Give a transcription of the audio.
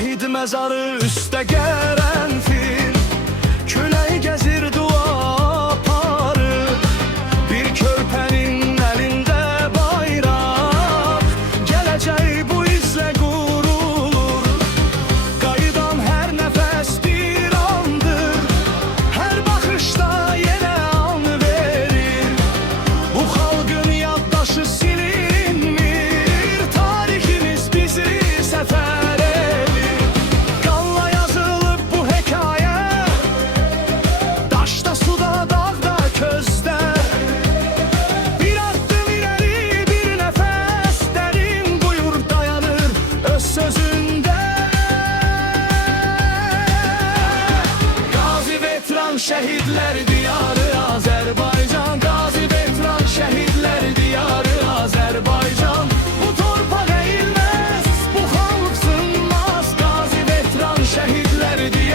şehit mezarı üstte gerenfil. Küley gezir dua aparır, bir körpenin elinde bayrak. Geleceği bu izle gurulur, kayıdan her nefes bir andır. Her bakışta yine an verir, bu halkın yaddaşı silinmir. Tarihimiz bizi sefer edir, kanla yazılıp bu hikaye. Taşta, suda, dağda, közde, bir adım ileri, bir nefes derin. Buyur dayanır öz sözünde. Gazi veteran şehitler diyarı Azerbaycan. Gazi veteran şehitler diyarı Azerbaycan. Bu torpak eğilmez, bu halk sınmaz. Gazi veteran şehitler diyarı